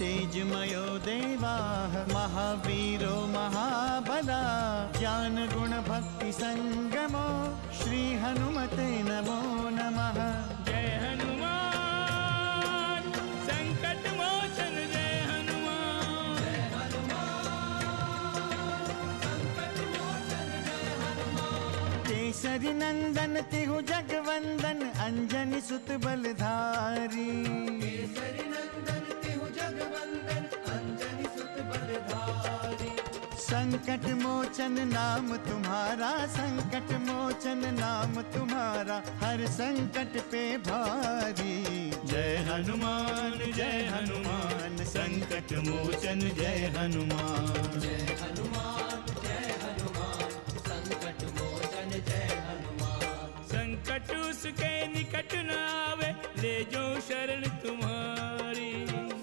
तेजमयो देवाः महावीरो महाबला ज्ञान गुण भक्ति संगमो श्री हनुमते नमो नमः। जय हनुमान संकट मोचन जय हनुमान। जय हनुमान संकट मोचन जय हनुमान। केसरी नंदन तिहु जगवंदन अंजनी सुत बलधारी। केसरी नंदन तिहु जगवंदन अंजनी सुत बलधारी। संकट मोचन नाम तुम्हारा संकट मोचन नाम तुम्हारा हर संकट पे भारी। जय हनुमान संकट मोचन जय हनुमान। जय हनुमान संकट मोचन जय हनुमान। संकट उसके निकट न आवे ले जो शरण तुम्हारी।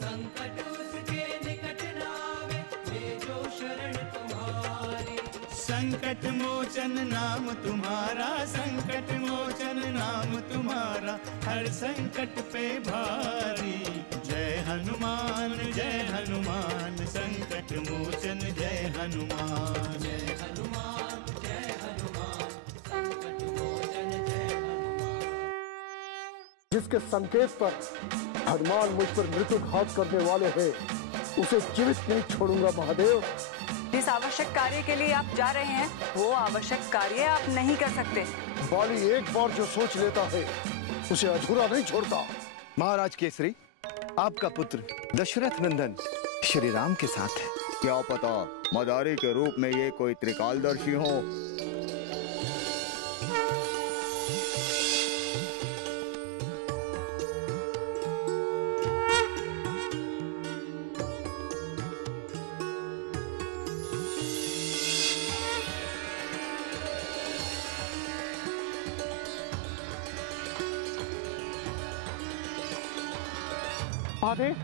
संकट उसके निकट न आवे ले जो शरण तुम्हारी। संकट मोचन नाम तुम्हारा संकट मोचन नाम तुम्हारा हर संकट पे भारी। जय हनुमान संकट मोचन जय हनुमान। जय हनुमान संकट मोचन जय हनुमान। जिसके संकेत पर हनुमान मुझ पर मृत्यु घात करने वाले हैं उसे जीवित नहीं छोड़ूंगा महादेव। जिस आवश्यक कार्य के लिए आप जा रहे हैं वो आवश्यक कार्य आप नहीं कर सकते। बाली एक बार जो सोच लेता है उसे अधूरा नहीं छोड़ता। महाराज केसरी, आपका पुत्र दशरथ नंदन श्री राम के साथ है। क्या पता मदारी के रूप में ये कोई त्रिकालदर्शी हो। महादेव,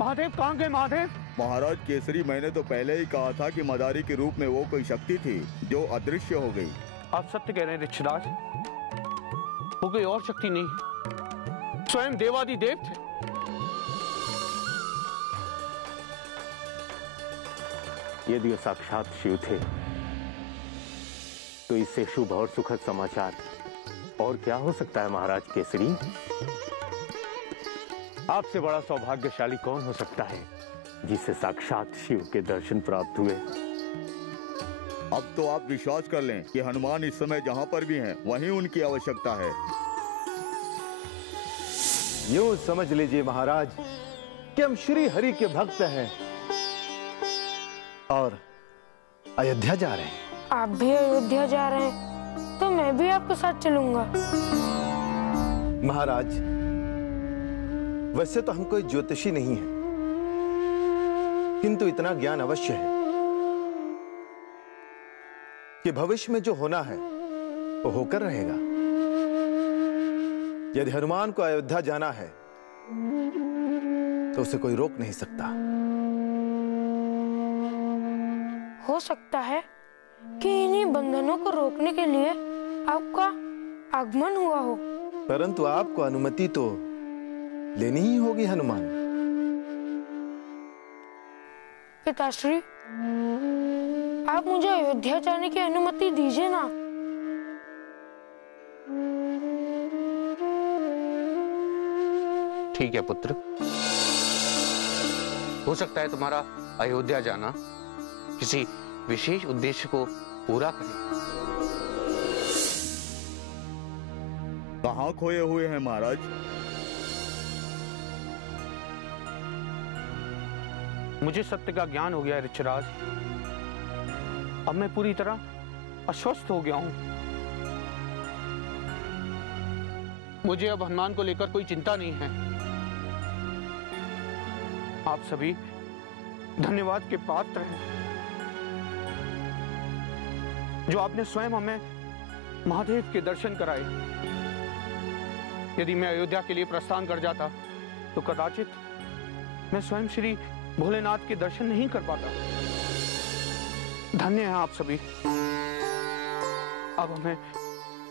महादेव कहाँ गए महादेव? महाराज केसरी, मैंने तो पहले ही कहा था कि मदारी के रूप में वो कोई शक्ति थी जो अदृश्य हो गई। आप सत्य कह रहे हैं ऋषिराज, वो कोई और शक्ति नहीं, स्वयं देवादिदेव थे। यदि वो साक्षात शिव थे तो इससे शुभ और सुखद समाचार और क्या हो सकता है महाराज केसरी? आपसे बड़ा सौभाग्यशाली कौन हो सकता है जिसे साक्षात शिव के दर्शन प्राप्त हुए। अब तो आप विश्वास कर लें कि हनुमान इस समय जहाँ पर भी हैं वहीं उनकी आवश्यकता है। यूं समझ लीजिए महाराज कि हम श्री हरि के भक्त हैं और अयोध्या जा रहे हैं। आप भी अयोध्या जा रहे हैं तो मैं भी आपके साथ चलूंगा। महाराज, वैसे तो हम कोई ज्योतिषी नहीं है, किंतु इतना ज्ञान अवश्य है कि भविष्य में जो होना है वो होकर रहेगा। यदि हनुमान को अयोध्या जाना है तो उसे कोई रोक नहीं सकता। हो सकता है कि इन्हीं बंधनों को रोकने के लिए आपका आगमन हुआ हो, परंतु आपको अनुमति तो लेनी ही होगी हनुमान। पिताश्री, आप मुझे अयोध्या जाने की अनुमति दीजिए ना। ठीक है पुत्र, हो सकता है तुम्हारा अयोध्या जाना किसी विशेष उद्देश्य को पूरा करे। कहाँ खोए हुए हैं महाराज? मुझे सत्य का ज्ञान हो गया है ऋषिराज। अब मैं पूरी तरह अस्वस्थ हो गया हूं। मुझे अब हनुमान को लेकर कोई चिंता नहीं है। आप सभी धन्यवाद के पात्र हैं जो आपने स्वयं हमें महादेव के दर्शन कराए। यदि मैं अयोध्या के लिए प्रस्थान कर जाता तो कदाचित मैं स्वयं श्री भोलेनाथ के दर्शन नहीं कर पाता। धन्य हैं आप सभी। अब हमें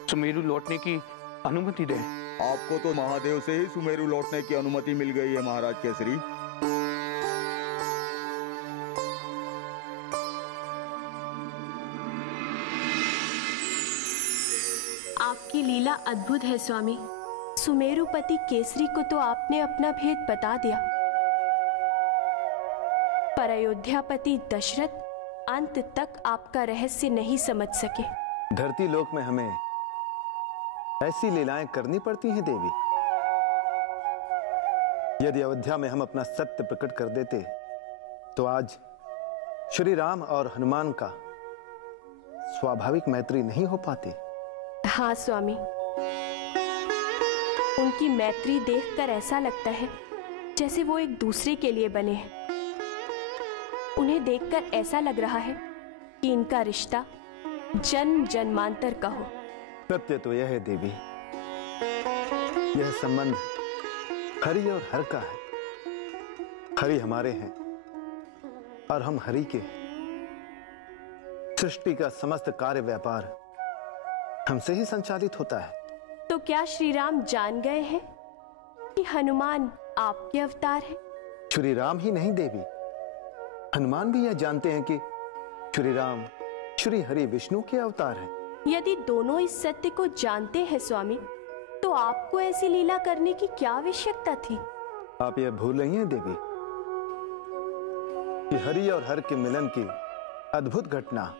सुमेरु लौटने की अनुमति दें। आपको तो महादेव से ही सुमेरु लौटने की अनुमति मिल गई है महाराज केसरी। लीला अद्भुत है स्वामी। सुमेरुपति केसरी को तो आपने अपना भेद बता दिया, पर अयोध्यापति दशरथ अंत तक आपका रहस्य नहीं समझ सके। धरती लोक में हमें ऐसी लीलाएं करनी पड़ती हैं देवी। यदि अयोध्या में हम अपना सत्य प्रकट कर देते तो आज श्री राम और हनुमान का स्वाभाविक मैत्री नहीं हो पाती। हाँ स्वामी, उनकी मैत्री देखकर ऐसा लगता है जैसे वो एक दूसरे के लिए बने हैं। उन्हें देखकर ऐसा लग रहा है कि इनका रिश्ता जन्म जन्मांतर का हो। सत्य तो यह है देवी, यह संबंध हरि और हर का है। हरि हमारे हैं और हम हरि के। सृष्टि का समस्त कार्य व्यापार हमसे ही संचालित होता है। तो क्या श्री राम जान गए हैं कि हनुमान आपके अवतार हैं? श्री राम ही नहीं देवी, हनुमान भी यह जानते हैं कि श्री राम श्री हरि विष्णु के अवतार हैं। यदि दोनों इस सत्य को जानते हैं स्वामी, तो आपको ऐसी लीला करने की क्या आवश्यकता थी? आप यह भूल रही हैं देवी कि हरि और हर के मिलन की अद्भुत घटना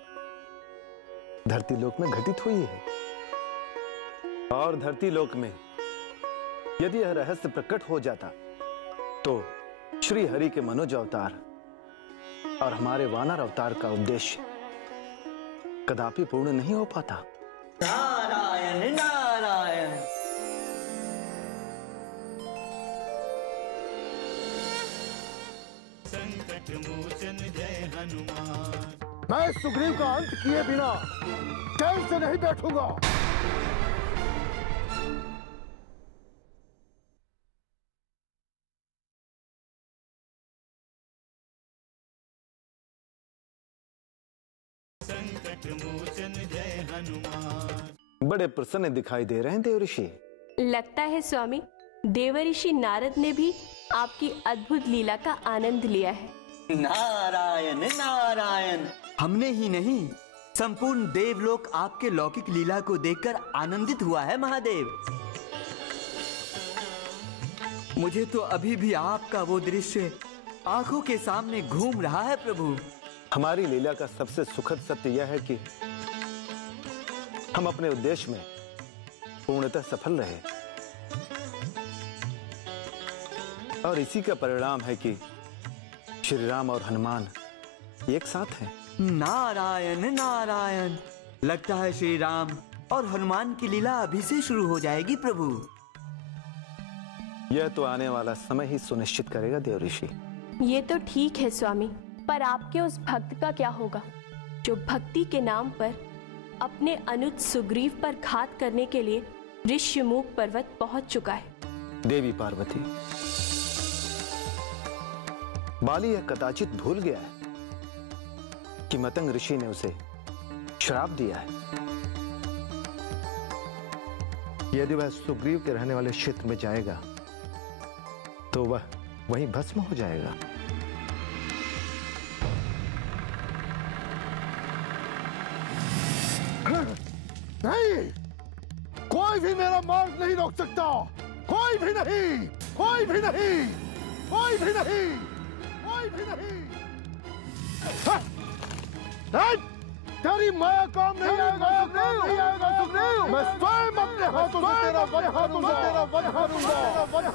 धरती लोक में घटित हुई है। और धरती लोक में यदि यह रहस्य प्रकट हो जाता तो श्री हरि के मनोज अवतार और हमारे वानर अवतार का उद्देश्य कदापि पूर्ण नहीं हो पाता। नारायण नारायण। संकट मोचन जय हनुमान। मैं सुग्रीव का अंत किए बिना चैन से नहीं बैठूंगा। संकट मोचन जय हनुमान। बड़े प्रसन्न दिखाई दे रहे हैं देवऋषि। लगता है स्वामी, देवऋषि नारद ने भी आपकी अद्भुत लीला का आनंद लिया है। नारायण नारायण। हमने ही नहीं, संपूर्ण देवलोक आपके लौकिक लीला को देखकर आनंदित हुआ है महादेव। मुझे तो अभी भी आपका वो दृश्य आंखों के सामने घूम रहा है प्रभु। हमारी लीला का सबसे सुखद सत्य यह है कि हम अपने उद्देश्य में पूर्णतः सफल रहे, और इसी का परिणाम है कि श्री राम और हनुमान एक साथ हैं। नारायण नारायण। लगता है श्री राम और हनुमान की लीला अभी से शुरू हो जाएगी प्रभु। यह तो आने वाला समय ही सुनिश्चित करेगा देवऋषि। ये तो ठीक है स्वामी, पर आपके उस भक्त का क्या होगा जो भक्ति के नाम पर अपने अनुज सुग्रीव पर घात करने के लिए ऋष्यमुख पर्वत पहुंच चुका है। देवी पार्वती, बाली यह कदाचित भूल गया है कि मतंग ऋषि ने उसे श्राप दिया है। यदि वह सुग्रीव के रहने वाले क्षेत्र में जाएगा तो वह वहीं भस्म हो जाएगा। नहीं, कोई भी मेरा मार्ग नहीं रोक सकता। कोई भी नहीं, कोई भी नहीं, कोई भी नहीं, कोई भी नहीं। तेरी माया काम नहीं आएगा सुग्रीव। मैं स्वयं अपने हाथों से तेरा वध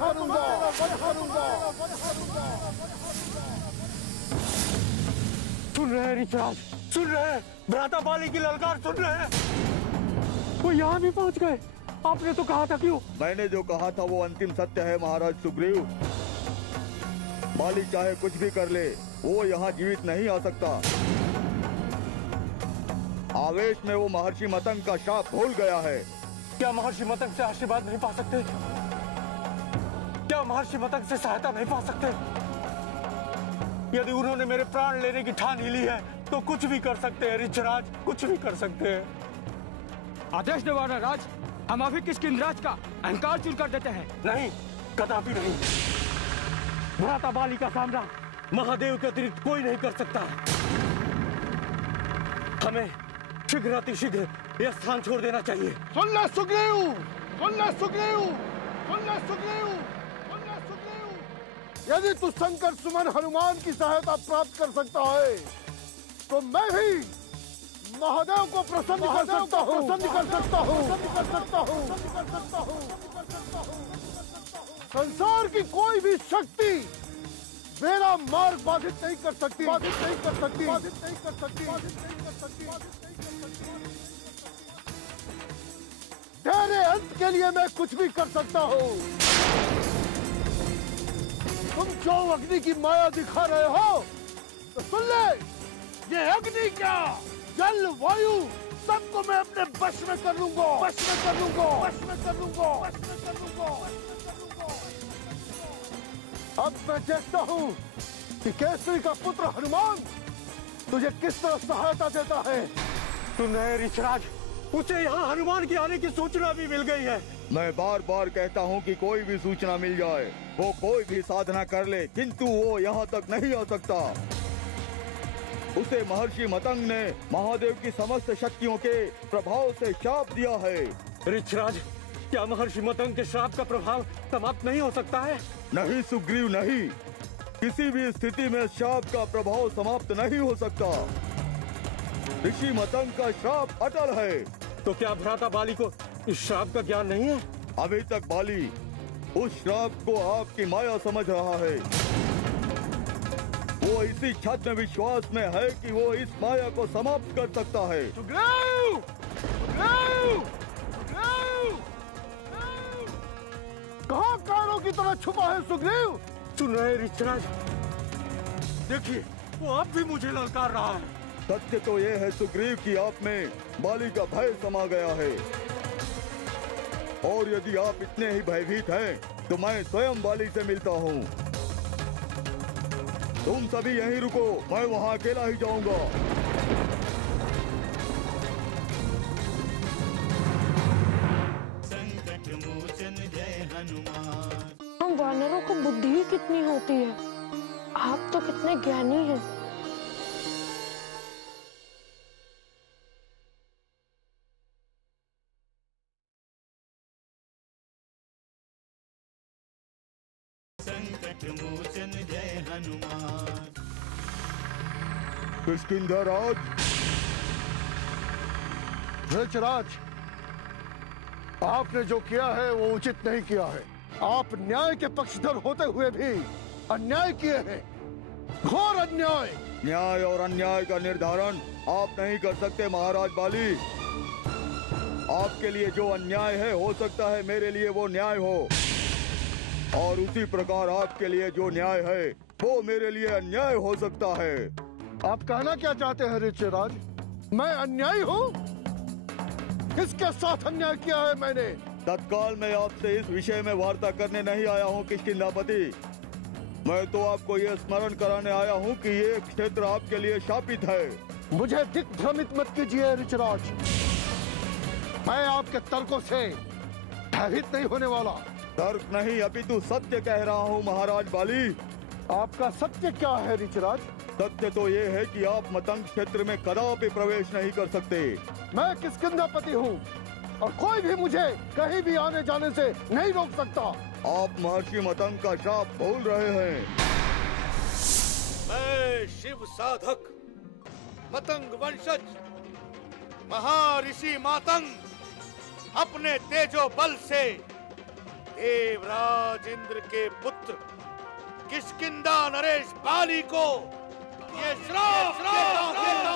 करूंगा। सुन रहे हैं ऋषराज, सुन रहे हैं? भ्राता बाली की ललकार सुन रहे हैं? वो यहाँ भी पहुँच गए। आपने तो कहा था क्यों? मैंने जो कहा था वो अंतिम सत्य है महाराज सुग्रीव। बाली चाहे कुछ भी कर ले, वो यहाँ जीवित नहीं आ सकता। आवेश में वो महर्षि मतंग का शाप भूल गया है। क्या महर्षि मतंग से आशीर्वाद नहीं पा सकते? क्या महर्षि मतंग से सहायता नहीं पा सकते? यदि उन्होंने मेरे प्राण लेने की ठान ही ली है तो कुछ भी कर सकते हैं ऋषराज, कुछ भी कर सकते हैं। आदेश दो राज, हम अभी किष्किंधराज का अहंकार चूर कर देते हैं। नहीं, कदापि नहीं। भ्राता बाली का सामना महादेव के अतिरिक्त कोई नहीं कर सकता। शीघ्र अतिशीघ्र यह स्थान छोड़ देना चाहिए। सुन ले सुग्रीव, सुन ले सुग्रीव, सुन ले सुग्रीव, सुन ले सुग्रीव। यदि तू शंकर सुमन हनुमान की सहायता प्राप्त कर सकता है तो मैं भी महादेव को प्रसन्न कर सकता हूँ, प्रसन्न कर सकता हूँ, प्रसन्न कर सकता हूँ, प्रसन्न कर सकता हूँ, प्रसन्न कर सकता हूँ। संसार की कोई भी शक्ति मेरा मार्ग बाधित नहीं कर सकती, बाधित नहीं कर सकती, बाधित नहीं कर सकती, बाधित नहीं कर सकती, बाधित नहीं कर सकती। तेरे अंत के लिए मैं कुछ भी कर सकता हूँ। तुम जो अग्नि की माया दिखा रहे हो तो सुन ले, ये अग्नि क्या, जल वायु सबको मैं अपने वश में कर लूंगा, वश में कर लूंगा, वश में कर लूंगा, वश में कर लूंगा, वश में कर लूंगा। अब मैं देखता हूँ कि केसरी का पुत्र हनुमान तुझे किस तरह सहायता देता है। सुन रहे ऋषराज, उसे यहाँ हनुमान के आने की सूचना भी मिल गई है। मैं बार बार कहता हूँ कि कोई भी सूचना मिल जाए, वो कोई भी साधना कर ले, किंतु वो यहाँ तक नहीं आ सकता। उसे महर्षि मतंग ने महादेव की समस्त शक्तियों के प्रभाव से शाप दिया है। ऋषराज, क्या महर्षि मतंग के श्राप का प्रभाव समाप्त नहीं हो सकता है? नहीं सुग्रीव, नहीं। किसी भी स्थिति में शाप का प्रभाव समाप्त नहीं हो सकता। ऋषि मतंग का श्राप अटल है। तो क्या भ्राता बाली को इस श्राप का ज्ञान नहीं है? अभी तक बाली उस श्राप को आपकी माया समझ रहा है। वो इसी छद्म विश्वास में है कि वो इस माया को समाप्त कर सकता है। सुग्रीव! सुग्रीव! सुग्रीव! कहाँ कारों की तरह छुपा है सुग्रीव? सुन रहे ऋषराज, देखिए वो अब भी मुझे ललकार रहा है। सत्य तो ये है सुग्रीव कि आप में बाली का भय समा गया है, और यदि आप इतने ही भयभीत हैं तो मैं स्वयं बाली से मिलता हूँ। तुम सभी यहीं रुको, मैं वहाँ अकेला ही जाऊंगा। संकट मोचन जय हनुमान। हम वानरों को बुद्धि ही कितनी होती है, आप तो कितने ज्ञानी हैं। संकट मोचन जय हनुमान। किष्किंधाराज, ऋषराज, आपने जो किया है वो उचित नहीं किया है। आप न्याय के पक्षधर होते हुए भी अन्याय किए हैं, घोर अन्याय। न्याय और अन्याय का निर्धारण आप नहीं कर सकते महाराज बाली। आपके लिए जो अन्याय है, हो सकता है मेरे लिए वो न्याय हो, और उसी प्रकार आपके लिए जो न्याय है वो मेरे लिए अन्याय हो सकता है। आप कहना क्या चाहते हैं ऋषराज? मैं अन्यायी हूँ? किसके साथ अन्याय किया है मैंने? तत्काल मैं आपसे इस विषय में वार्ता करने नहीं आया हूँ किष्किंधापति। मैं तो आपको ये स्मरण कराने आया हूँ कि ये क्षेत्र आपके लिए शापित है। मुझे दिग्भ्रमित मत कीजिए ऋषराज, मैं आपके तर्कों से भयभीत नहीं होने वाला। तर्क नहीं, अपितु सत्य कह रहा हूँ महाराज बाली। आपका सत्य क्या है ऋषराज? सत्य तो ये है कि आप मतंग क्षेत्र में कदापि प्रवेश नहीं कर सकते। मैं किष्किंधापति हूँ और कोई भी मुझे कहीं भी आने जाने से नहीं रोक सकता। आप महर्षि मतंग का श्राप भूल रहे हैं। मैं शिव साधक मतंग वंशज महर्षि मातंग अपने तेजो बल से देवराज इंद्र के पुत्र किष्किंधा नरेश बाली को ये श्राप देता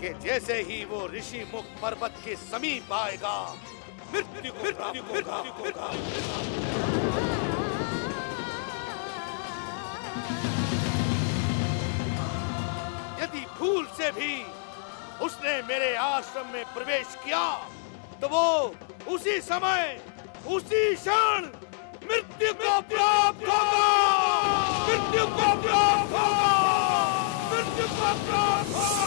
कि जैसे ही वो ऋषि मुख पर्वत के समीप आएगा, मृत्यु को प्राप्त होगा। यदि भूल से भी उसने मेरे आश्रम में प्रवेश किया तो वो उसी समय, उसी क्षण मृत्यु को प्राप्त होगा। मृत्यु को प्राप्त होगा। मृत्यु को प्राप्त होगा।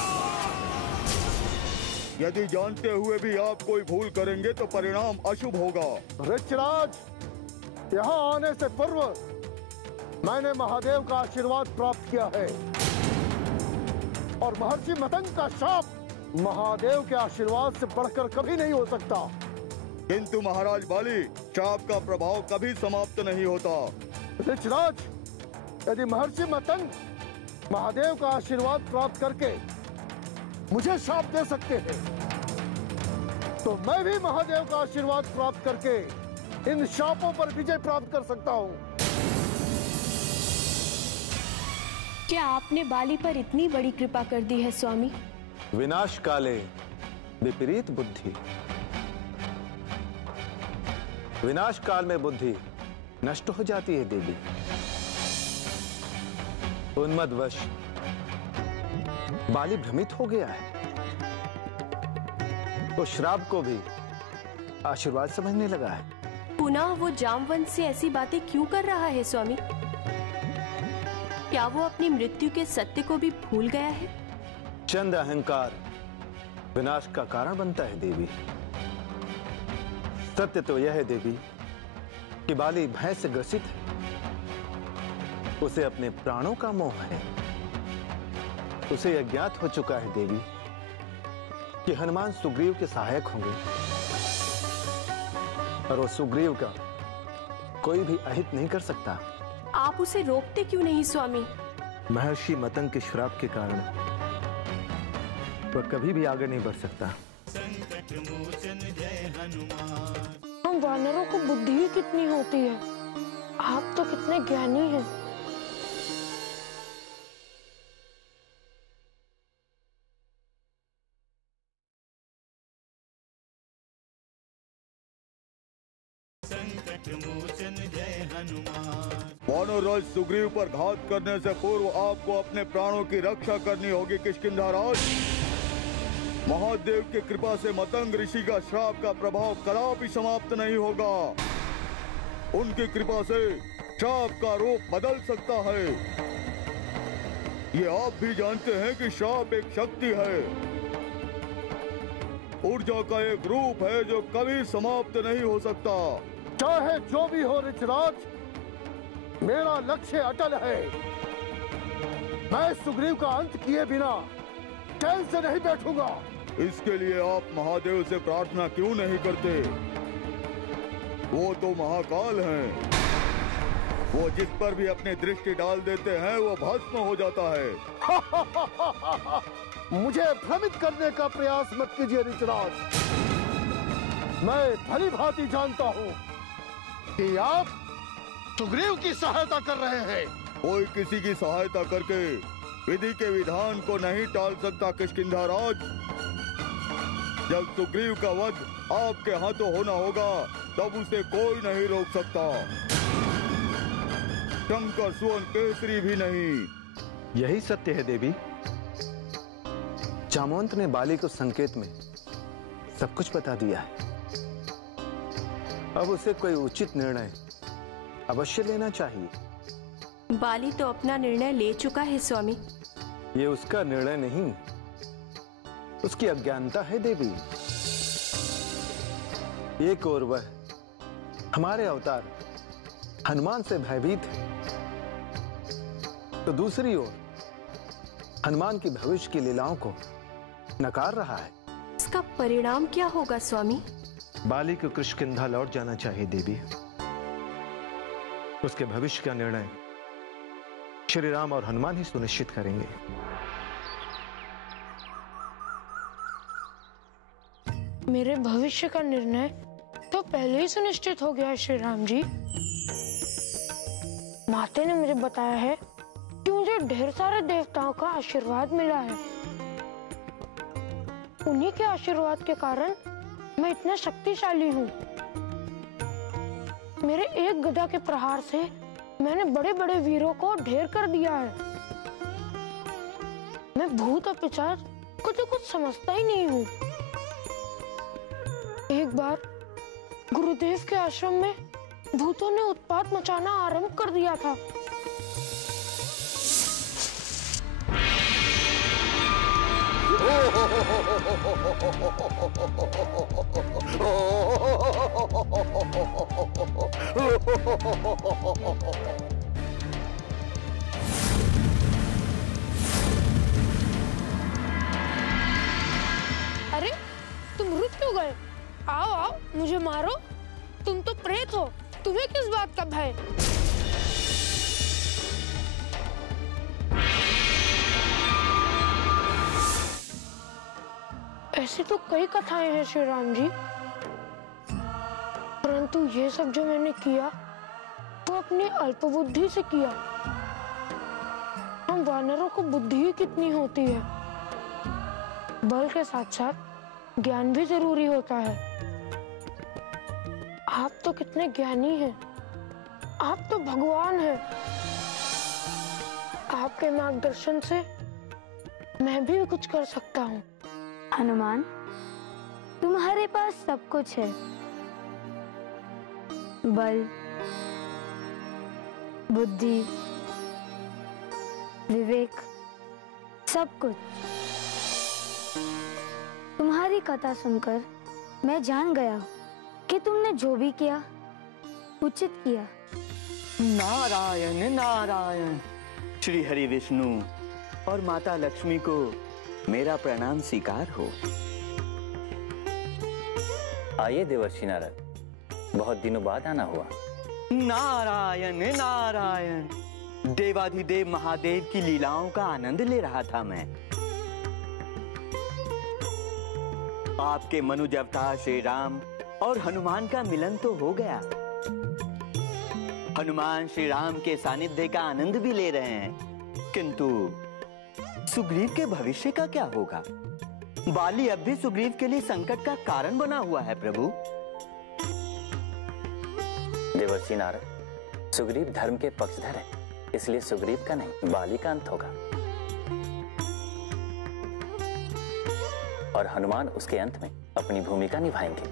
यदि जानते हुए भी आप कोई भूल करेंगे तो परिणाम अशुभ होगा। ऋषराज, यहाँ आने से पूर्व मैंने महादेव का आशीर्वाद प्राप्त किया है और महर्षि मतंग का शाप महादेव के आशीर्वाद से बढ़कर कभी नहीं हो सकता। किंतु महाराज बाली, शाप का प्रभाव कभी समाप्त नहीं होता। ऋषराज, यदि महर्षि मतंग महादेव का आशीर्वाद प्राप्त करके मुझे शाप दे सकते हैं, तो मैं भी महादेव का आशीर्वाद प्राप्त करके इन शापों पर विजय प्राप्त कर सकता हूँ। क्या आपने बाली पर इतनी बड़ी कृपा कर दी है स्वामी? विनाश काले विपरीत बुद्धि। विनाश काल में बुद्धि नष्ट हो जाती है देवी। उन्मदवश बाली भ्रमित हो गया है। वो श्राप को भी आशीर्वाद समझने लगा है। पुनः वो जामवंत से ऐसी बातें क्यों कर रहा है स्वामी? क्या वो अपनी मृत्यु के सत्य को भी भूल गया है? चंद अहंकार विनाश का कारण बनता है देवी। सत्य तो यह है देवी कि बाली भय से ग्रसित है। उसे अपने प्राणों का मोह है। उसे यह ज्ञात हो चुका है देवी कि हनुमान सुग्रीव के सहायक होंगे और वो सुग्रीव का कोई भी अहित नहीं कर सकता। आप उसे रोकते क्यों नहीं स्वामी? महर्षि मतंग के श्राप के कारण वह कभी भी आगे नहीं बढ़ सकता। संकट मोचन जय हनुमान। हम वानरों को बुद्धि ही कितनी होती है। आप तो कितने ज्ञानी हैं। संकट मोचन जय हनुमान। वानरराज सुग्रीव पर घात करने से पूर्व आपको अपने प्राणों की रक्षा करनी होगी किष्किंधाराज। महादेव की कृपा से मतंग ऋषि का श्राप का प्रभाव कदापि समाप्त नहीं होगा। उनकी कृपा से श्राप का रूप बदल सकता है। ये आप भी जानते हैं कि श्राप एक शक्ति है, ऊर्जा का एक रूप है जो कभी समाप्त नहीं हो सकता। चाहे जो भी हो ऋषराज, मेरा लक्ष्य अटल है। मैं सुग्रीव का अंत किए बिना चैन से नहीं बैठूंगा। इसके लिए आप महादेव से प्रार्थना क्यों नहीं करते? वो तो महाकाल हैं। वो जिस पर भी अपनी दृष्टि डाल देते हैं वो भस्म हो जाता है। मुझे भ्रमित करने का प्रयास मत कीजिए ऋषराज। मैं भली भांति जानता हूँ कि आप सुग्रीव की सहायता कर रहे हैं। कोई किसी की सहायता करके विधि के विधान को नहीं टाल सकता किष्किंधाराज। जब सुग्रीव का वध आपके हाथों होना होगा तब उसे कोई नहीं रोक सकता। शंकर सुवन केसरी भी नहीं। यही सत्य है देवी। जामवंत ने बाली को संकेत में सब कुछ बता दिया है। अब उसे कोई उचित निर्णय अवश्य लेना चाहिए। बाली तो अपना निर्णय ले चुका है स्वामी। ये उसका निर्णय नहीं, उसकी अज्ञानता है देवी। एक ओर वह हमारे अवतार हनुमान से भयभीत है, तो दूसरी ओर हनुमान की भविष्य की लीलाओं को नकार रहा है। इसका परिणाम क्या होगा स्वामी? बाली को किष्किंधा लौट जाना चाहिए देवी। उसके भविष्य का निर्णय श्री राम और हनुमान ही सुनिश्चित करेंगे। मेरे भविष्य का निर्णय तो पहले ही सुनिश्चित हो गया है श्री राम जी। माते ने मुझे बताया है कि मुझे ढेर सारे देवताओं का आशीर्वाद मिला है। उन्हीं के आशीर्वाद के कारण मैं इतना शक्तिशाली हूँ। मेरे एक गदा के प्रहार से मैंने बड़े बड़े वीरों को ढेर कर दिया है। मैं भूत और पिशाच को तो कुछ समझता ही नहीं हूँ। एक बार गुरुदेव के आश्रम में भूतों ने उत्पात मचाना आरंभ कर दिया था। अरे तुम रुक क्यों गए? आओ आओ, मुझे मारो। तुम तो प्रेत हो, तुम्हें किस बात का भय? ऐसी तो कई कथाएं हैं श्री राम जी, परंतु ये सब जो मैंने किया वो अपनी अल्पबुद्धि से किया। हम वानरों को बुद्धि ही कितनी होती है, बल के साथ साथ ज्ञान भी जरूरी होता है। आप तो कितने ज्ञानी हैं, आप तो भगवान हैं। आपके मार्गदर्शन से मैं भी कुछ कर सकता हूँ। हनुमान, तुम्हारे पास सब कुछ है, बल, बुद्धि, विवेक, सब कुछ। तुम्हारी कथा सुनकर मैं जान गया कि तुमने जो भी किया उचित किया। नारायण नारायण। श्री हरि विष्णु और माता लक्ष्मी को मेरा प्रणाम स्वीकार हो। आइए देवर्षि नारद, बहुत दिनों बाद आना हुआ। नारायण नारायण। देवाधिदेव महादेव की लीलाओं का आनंद ले रहा था मैं। आपके मनुज अवतार श्री राम और हनुमान का मिलन तो हो गया। हनुमान श्री राम के सानिध्य का आनंद भी ले रहे हैं, किंतु सुग्रीव के भविष्य का क्या होगा? बाली अब भी सुग्रीव के लिए संकट का कारण बना हुआ है प्रभु। देवर्षि नारद, सुग्रीव धर्म के पक्षधर है, इसलिए सुग्रीव का नहीं बाली का अंत होगा और हनुमान उसके अंत में अपनी भूमिका निभाएंगे।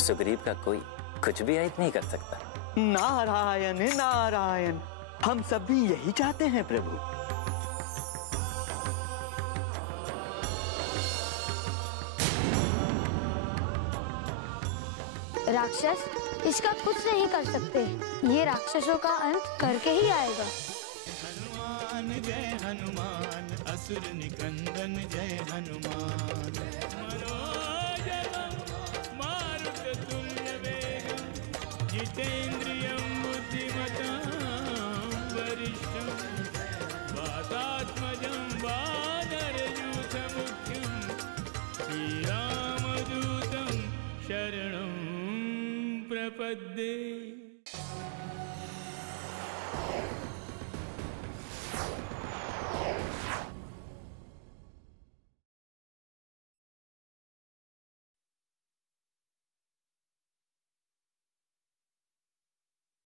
सुग्रीव का कोई कुछ भी अहित नहीं कर सकता। नारायण नारायण। हम सब भी यही चाहते हैं प्रभु। राक्षस इसका कुछ नहीं कर सकते, ये राक्षसों का अंत करके ही आएगा। हनुमान जय हनुमान, असुर निकंदन जय हनुमान। जितेन्द्रियं बुद्धिमतां वरिष्ठं वातात्मजं वानरयूथमुख्यं श्रीरामदूतं शरणं प्रपद्ये।